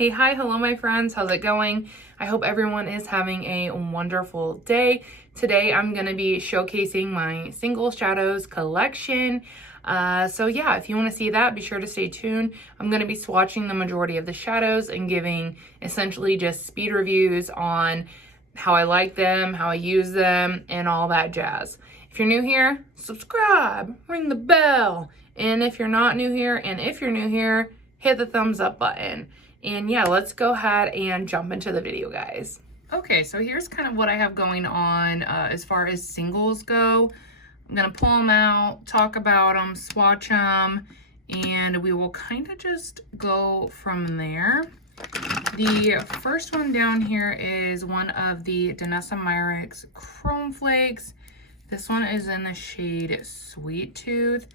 Hey, hi, hello my friends, how's it going? I hope everyone is having a wonderful day. Today I'm going to be showcasing my single shadows collection. So yeah, if you want to see that, be sure to stay tuned. I'm going to be swatching the majority of the shadows and giving essentially just speed reviews on how I like them, how I use them, and all that jazz. If you're new here, subscribe, ring the bell. And if you're not new here, and if you're new here, hit the thumbs up button. And yeah, let's go ahead and jump into the video, guys. Okay, so here's kind of what I have going on as far as singles go. I'm gonna pull them out, talk about them, swatch them, and we will kind of just go from there. The first one down here is one of the Danessa Myricks Chrome Flakes. This one is in the shade Sweet Tooth.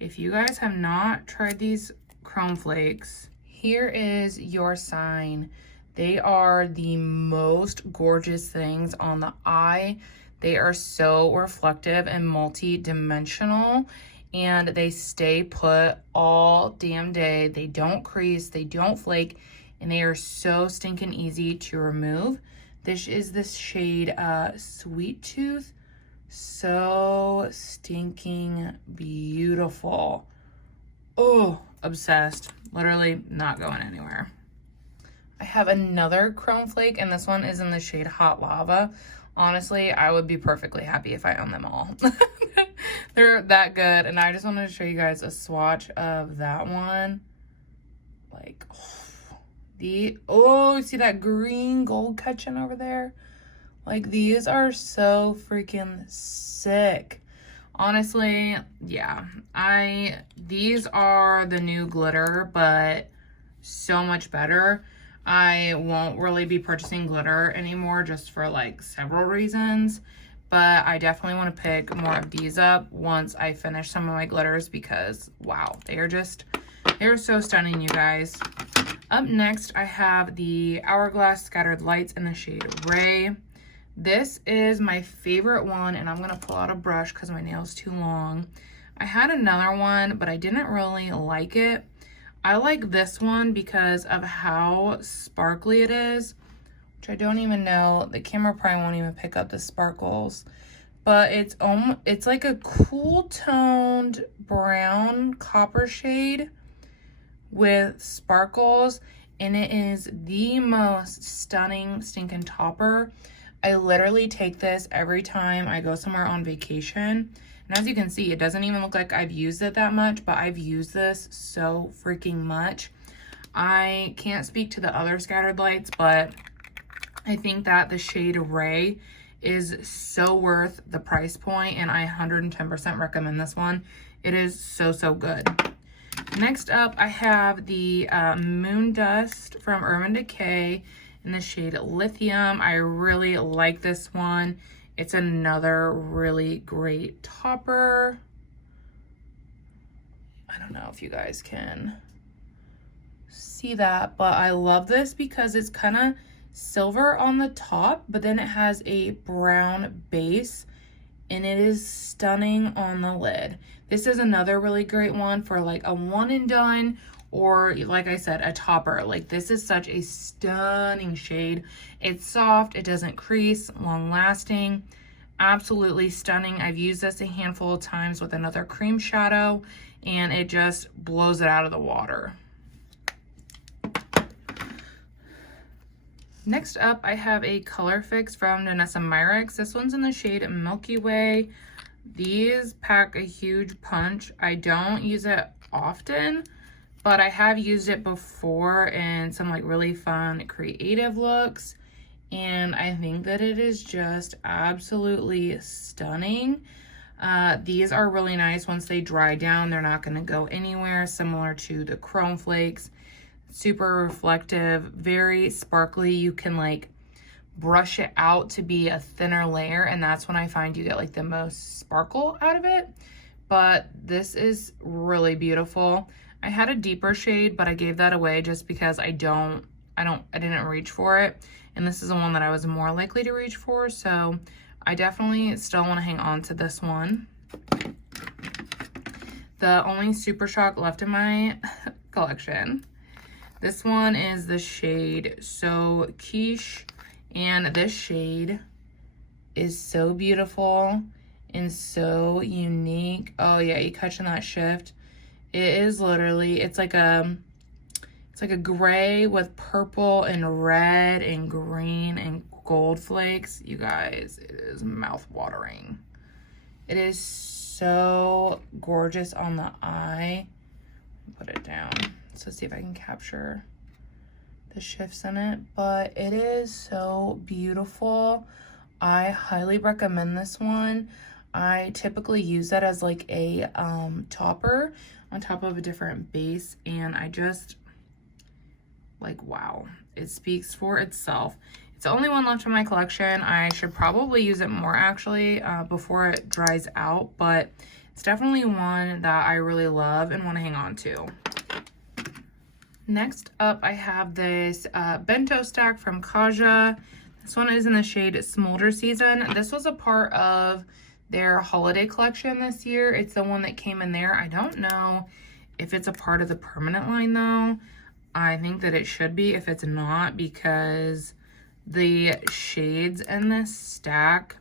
If you guys have not tried these Chrome Flakes, here is your sign. They are the most gorgeous things on the eye. They are so reflective and multi-dimensional, and they stay put all damn day. They don't crease, they don't flake, and they are so stinking easy to remove. This is the shade Sweet Tooth. So stinking beautiful. Oh, obsessed. Literally not going anywhere. I have another Chrome Flake, and this one is in the shade Hot Lava. Honestly, I would be perfectly happy if I owned them all. They're that good, and I just wanted to show you guys a swatch of that one. Like, oh, see that green gold catching over there? Like, these are so freaking sick. Honestly, yeah, these are the new glitter, but so much better. I won't really be purchasing glitter anymore just for like several reasons, but I definitely want to pick more of these up once I finish some of my glitters because wow, they're so stunning, you guys. Up next, I have the Hourglass Scattered Lights in the shade Ray. This is my favorite one, and I'm going to pull out a brush because my nail's too long. I had another one, but I didn't really like it. I like this one because of how sparkly it is, which I don't even know. The camera probably won't even pick up the sparkles, but it's like a cool toned brown copper shade with sparkles, and it is the most stunning stinking topper. I literally take this every time I go somewhere on vacation. And as you can see, it doesn't even look like I've used it that much, but I've used this so freaking much. I can't speak to the other scattered lights, but I think that the shade Ray is so worth the price point, and I 110% recommend this one. It is so, so good. Next up, I have the Moon Dust from Urban Decay in the shade Lithium. I really like this one. It's another really great topper. I don't know if you guys can see that, but I love this because it's kind of silver on the top, but then it has a brown base, and it is stunning on the lid. This is another really great one for like a one and done, or like I said, a topper. Like, this is such a stunning shade. It's soft, it doesn't crease, long lasting, absolutely stunning. I've used this a handful of times with another cream shadow, and it just blows it out of the water. Next up, I have a color fix from Danessa Myricks. This one's in the shade Milky Way. These pack a huge punch. I don't use it often, but I have used it before in some like really fun creative looks, and I think that it is just absolutely stunning. These are really nice. Once they dry down, they're not going to go anywhere, similar to the Chrome Flakes. Super reflective, very sparkly. You can like brush it out to be a thinner layer, and that's when I find you get like the most sparkle out of it. But this is really beautiful. I had a deeper shade, but I gave that away just because I didn't reach for it. And this is the one that I was more likely to reach for. So I definitely still want to hang on to this one. The only Super Shock left in my collection This one is the shade So Quiche, and this shade is so beautiful and so unique. Oh yeah, you catching that shift? It is literally, it's like a gray with purple and red and green and gold flakes. You guys, it is mouth-watering. It is so gorgeous on the eye. Put it down. So see if I can capture the shifts in it, but it is so beautiful. I highly recommend this one. I typically use that as like a topper on top of a different base, and I just like, wow, it speaks for itself. It's the only one left in my collection. I should probably use it more actually before it dries out, but it's definitely one that I really love and want to hang on to. Next up, I have this Bento Stack from Kaja. This one is in the shade Smolder Season. This was a part of their holiday collection this year. It's the one that came in there. I don't know if it's a part of the permanent line though. I think that it should be if it's not, because the shades in this stack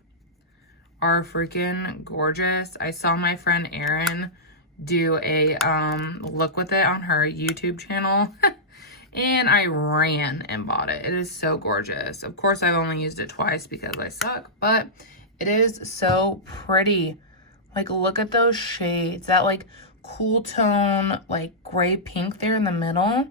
are freaking gorgeous. I saw my friend Erin do a look with it on her YouTube channel and I ran and bought it. It is so gorgeous. Of course, I've only used it twice because I suck, but it is so pretty. Like, look at those shades. That like cool tone, like gray pink there in the middle.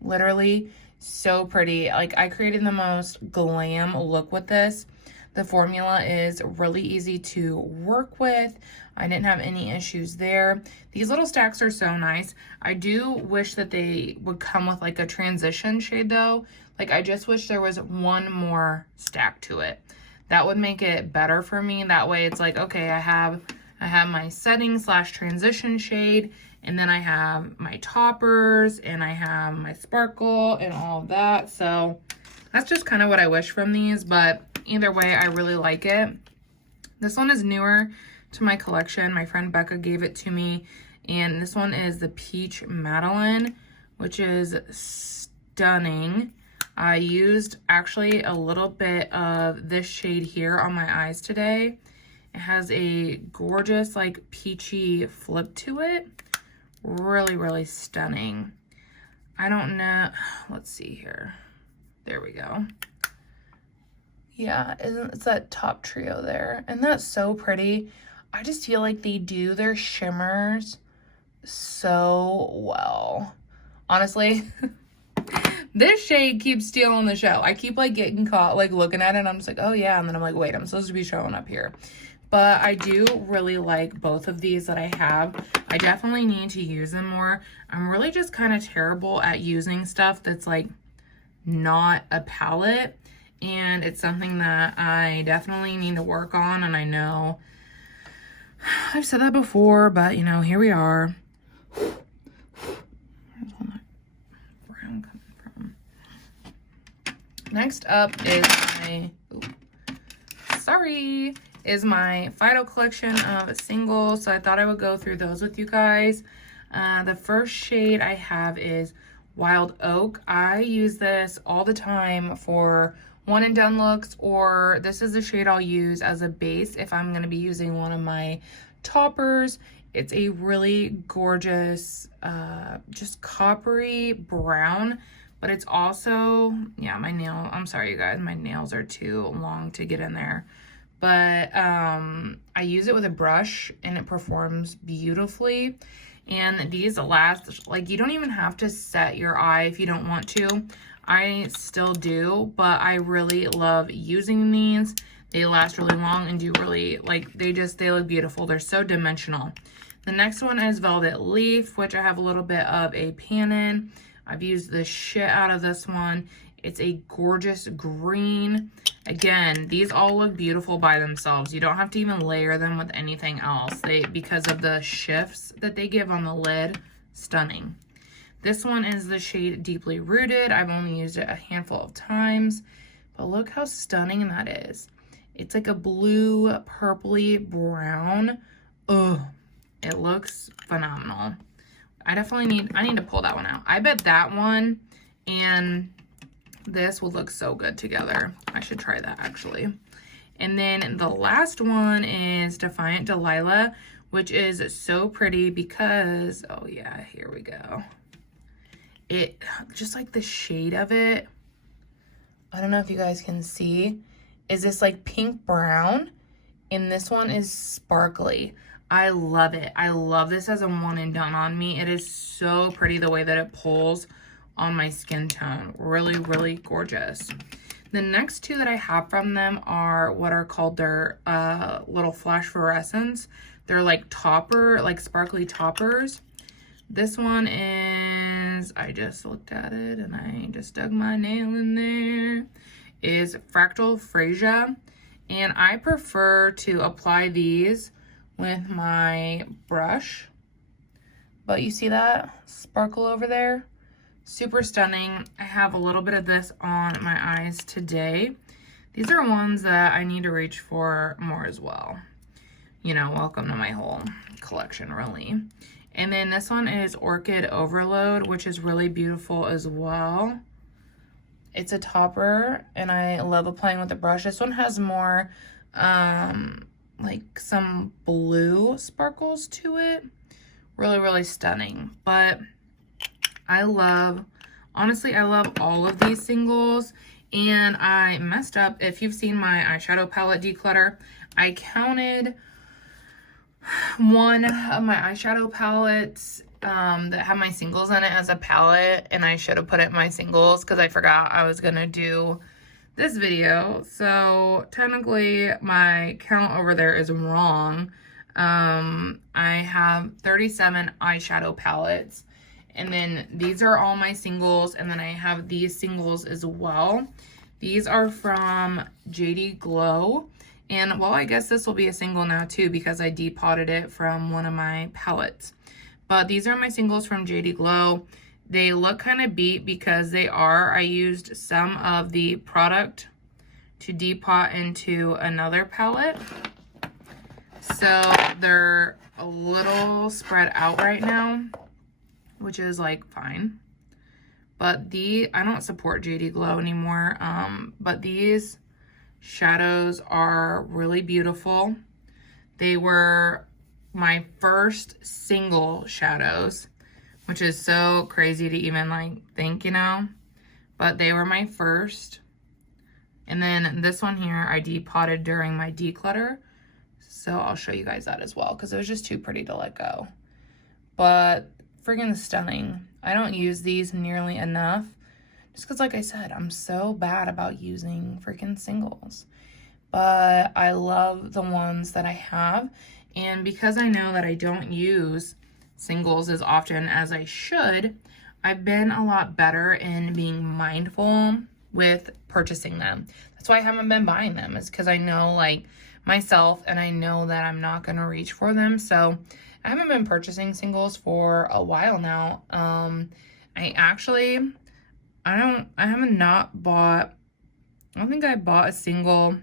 Literally so pretty. Like, I created the most glam look with this. The formula is really easy to work with. I didn't have any issues there. These little stacks are so nice. I do wish that they would come with like a transition shade though. Like, I just wish there was one more stack to it. That would make it better for me. That way it's like, okay, I have my setting / transition shade, and then I have my toppers, and I have my sparkle and all of that. So that's just kind of what I wish from these, but either way, I really like it. This one is newer to my collection. My friend Becca gave it to me, and this one is the Peach Madeline, which is stunning. I used actually a little bit of this shade here on my eyes today. It has a gorgeous like peachy flip to it. Really, really stunning. I don't know. Let's see here. There we go. Yeah, it's that top trio there. And that's so pretty. I just feel like they do their shimmers so well. Honestly, this shade keeps stealing the show. I keep like getting caught like looking at it and I'm just like, oh yeah. And then I'm like, wait, I'm supposed to be showing up here. But I do really like both of these that I have. I definitely need to use them more. I'm really just kind of terrible at using stuff that's like not a palette. And it's something that I definitely need to work on. And I know I've said that before, but you know, here we are. Where's all that brown coming from? Next up is my Fido collection of singles. So I thought I would go through those with you guys. The first shade I have is Wild Oak. I use this all the time for one and done looks, or this is the shade I'll use as a base if I'm going to be using one of my toppers. It's a really gorgeous, just coppery brown, but it's also, yeah, I'm sorry you guys, my nails are too long to get in there. But I use it with a brush and it performs beautifully. And these last, like, you don't even have to set your eye if you don't want to. I still do, but I really love using these. They last really long and do really, like, they look beautiful. They're so dimensional. The next one is Velvet Leaf, which I have a little bit of a pan in. I've used the shit out of this one. It's a gorgeous green. Again, these all look beautiful by themselves. You don't have to even layer them with anything else. Because of the shifts that they give on the lid, stunning. This one is the shade Deeply Rooted. I've only used it a handful of times, but look how stunning that is. It's like a blue, purpley brown. Ugh, it looks phenomenal. I need to pull that one out. I bet that one and this will look so good together. I should try that actually. And then the last one is Defiant Delilah, which is so pretty because, oh yeah, here we go. It, just like the shade of it, I don't know if you guys can see, is this like pink brown, and this one is sparkly. I love it. I love this as a one and done on me. It is so pretty the way that it pulls on my skin tone. Really, really gorgeous. The next two that I have from them are what are called their little flash fluorescents. They're like topper, like sparkly toppers. This one is, I just looked at it and I just dug my nail in there, is Fractal Frasier. And I prefer to apply these with my brush. But you see that sparkle over there? Super stunning. I have a little bit of this on my eyes today. These are ones that I need to reach for more as well. You know, welcome to my whole collection, really. And then this one is Orchid Overload, which is really beautiful as well. It's a topper, and I love applying with the brush. This one has more, like some blue sparkles to it. Really, really stunning. But I love, honestly, I love all of these singles. And I messed up. If you've seen my eyeshadow palette declutter, I counted one of my eyeshadow palettes that have my singles in it as a palette, and I should have put it in my singles because I forgot I was gonna do this video. So technically my count over there is wrong. I have 37 eyeshadow palettes, and then these are all my singles, and then I have these singles as well. These are from JD Glow. And well, I guess this will be a single now too because I depotted it from one of my palettes. But these are my singles from JD Glow. They look kind of beat because they are. I used some of the product to depot into another palette. So they're a little spread out right now, which is like fine. But I don't support JD Glow anymore. But these shadows are really beautiful. They were my first single shadows, which is so crazy to even like think, you know, but they were my first. And then this one here I depotted during my declutter, so I'll show you guys that as well because it was just too pretty to let go. But friggin' stunning. I don't use these nearly enough. Just because, like I said, I'm so bad about using freaking singles. But I love the ones that I have. And because I know that I don't use singles as often as I should, I've been a lot better in being mindful with purchasing them. That's why I haven't been buying them, is because I know, like, myself, and I know that I'm not going to reach for them. So I haven't been purchasing singles for a while now. I don't think I bought a single.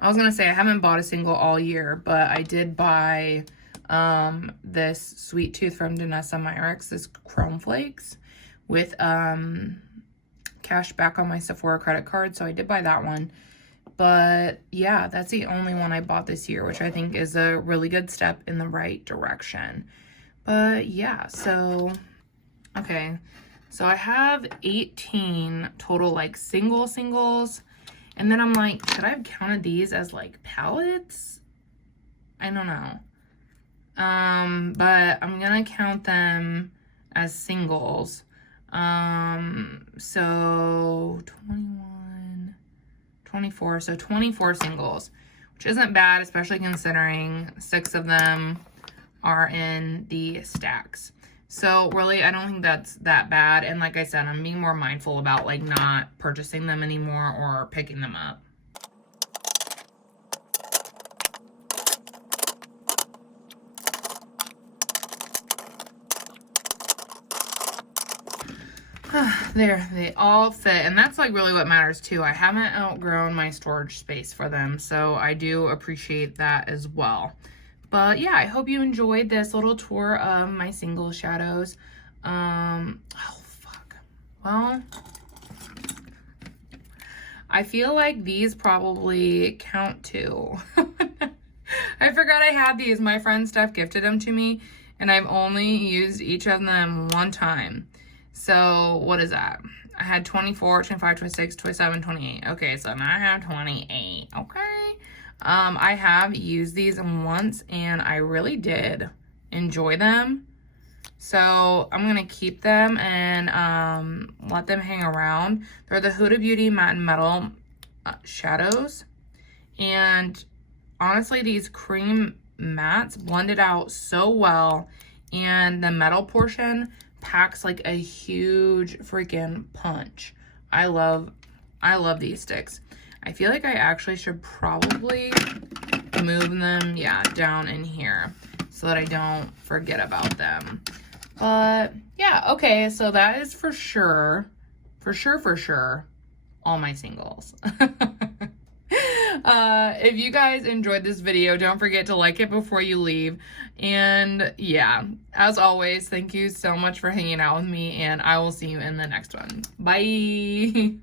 I was gonna say I haven't bought a single all year, but I did buy this Sweet Tooth from Danessa Myricks, this Chrome Flakes, with cash back on my Sephora credit card, so I did buy that one. But yeah, that's the only one I bought this year, which I think is a really good step in the right direction. But yeah, so okay. So I have 18 total like singles. And then I'm like, should I have counted these as like palettes? I don't know. But I'm gonna count them as singles. So 21, 24, so 24 singles, which isn't bad, especially considering 6 of them are in the stacks. So really, I don't think that's that bad. And like I said, I'm being more mindful about like not purchasing them anymore or picking them up. There, they all fit. And that's like really what matters too. I haven't outgrown my storage space for them. So I do appreciate that as well. But yeah, I hope you enjoyed this little tour of my single shadows. Oh, fuck. Well, I feel like these probably count too. I forgot I had these. My friend Steph gifted them to me, and I've only used each of them one time. So what is that? I had 24, 25, 26, 27, 28. Okay, so now I have 28. Okay. I have used these once, and I really did enjoy them. So I'm going to keep them and let them hang around. They're the Huda Beauty Matte and Metal shadows. And honestly, these cream mattes blended out so well. And the metal portion packs like a huge freaking punch. I love these sticks. I feel like I actually should probably move them, yeah, down in here so that I don't forget about them. But yeah, okay, so that is for sure, all my singles. If you guys enjoyed this video, don't forget to like it before you leave. And yeah, as always, thank you so much for hanging out with me, and I will see you in the next one. Bye.